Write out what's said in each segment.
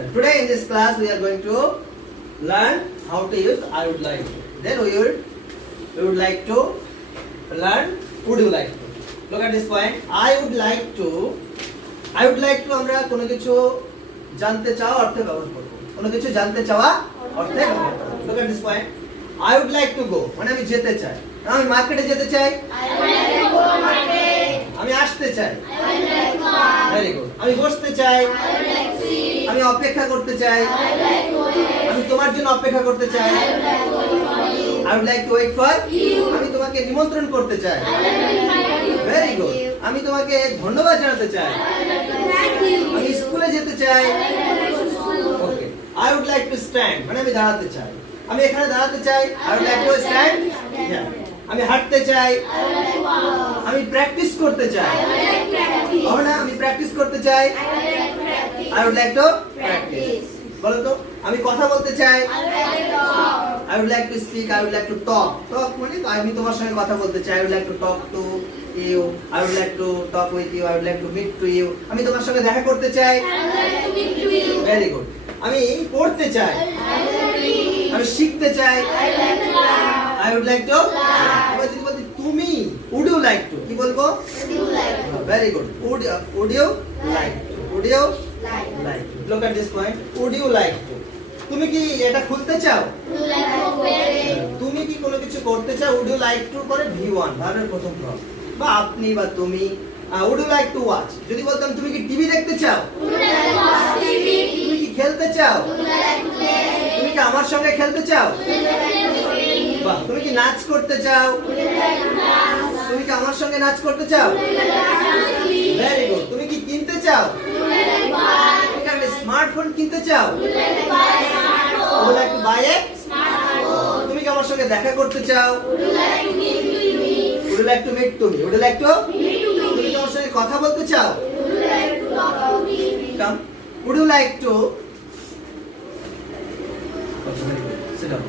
understand. Today in this class we are going to learn how to use I would like to. Then we would like to learn would you like to. Look at this point. I would like to আমরা কোনো কিছু জানতে চাওয়া অর্থে ব্যবহার করব। কোনো কিছু জানতে চাওয়া অর্থে ব্যবহার করব। Look at this point. I would like to go মানে আমি যেতে চাই। আমি মার্কেটে যেতে চাই। I would like to go market. আমি আসতে চাই। I would like to come. Very good. আমি বসতে চাই। I would like to sit. আমি অপেক্ষা করতে চাই। I would like to wait. আমি তোমার জন্য অপেক্ষা করতে চাই। I would like to wait for you. I would like to wait for you. আমি তোমাকে নিমন্ত্রণ করতে চাই। I would like to invite you. Very good. আমি তোমাকে ধন্যবাদ জানাতে চাই। I would like to thank you. আমি স্কুলে যেতে চাই। I would like to school. Okay. I would like to stand মানে আমি দাঁড়াতে চাই। আমি এখানে দাঁড়াতে চাই। I would like to stand. Yeah. আমি হাঁটতে চাই। I would like to walk. আমি প্র্যাকটিস করতে চাই। I would like to practice. না আমি প্র্যাকটিস করতে চাই। I would like to practice. I would like to practice. বলো তো আমি কথা বলতে চাই। I would like to talk. I would like to speak. I would like to talk. Talk মানে আমি তোমার সঙ্গে কথা বলতে চাই। I would like to talk to you. I would like to talk with you. I would like to meet to you. আমি তোমার সঙ্গে দেখা করতে চাই। I would like to meet to you. Very good. আমি পড়তে চাই। I would like to read. আমি শিখতে চাই। I would like to learn. I would like to learn. এবার যদি বলি তুমি would you like to কি বলবো? Would you like to. Very good. Would you like to. Would you like to. Look at this point. Would you like to. তুমি কি এটা খুলতে চাও? Would you like to open. তুমি কি কোনো কিছু করতে চাও? Would you like to করে V1 ভার্বের প্রথম ফর্ম বা আপনি বা তুমি would you like to watch যদি বলতাম তুমি কি টিভি দেখতে চাও? Would you like to watch TV. তুমি কি খেলতে চাও? Would you like to play. তুমি কি আমার সঙ্গে খেলতে চাও? Would you like to sing. বাহ তুমি কি নাচ করতে চাও? Would you like to dance. তুমি কি আমার সঙ্গে নাচ করতে চাও? Would you like to dance. Very good তুমি কি কিনতে চাও? Would you like to buy. তুমি কি একটা স্মার্টফোন কিনতে চাও? Would you like to buy a smartphone. Would you like to buy a smartphone. তুমি কি আমার সঙ্গে দেখা করতে চাও? Would you like to meet to me. Would you like to meet to me. Would you like to meet to me. তুমি কি আমার সঙ্গে কথা বলতে চাও? Would you like to talk to me. Come. Would you like to sit down.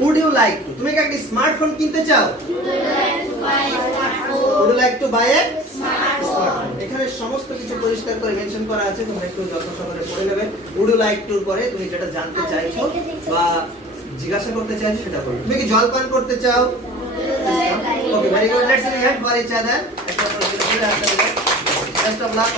Would you like to তুমি কি একটা স্মার্টফোন কিনতে চাও? Would you like to buy a smartphone. Would you like to buy a smartphone. এখানে সমস্ত কিছু পরিষ্কার করে মেনশন করা আছে তোমরা একটু যত্ন সহকারে পড়ে নেবে। Would you like to পরে তুমি যেটা জানতে চাইছো বা জিজ্ঞাসা করতে চাইছো সেটা বলো। তুমি কি জল পান করতে চাও? Okay, very good. Let's hand for each other. Best of luck.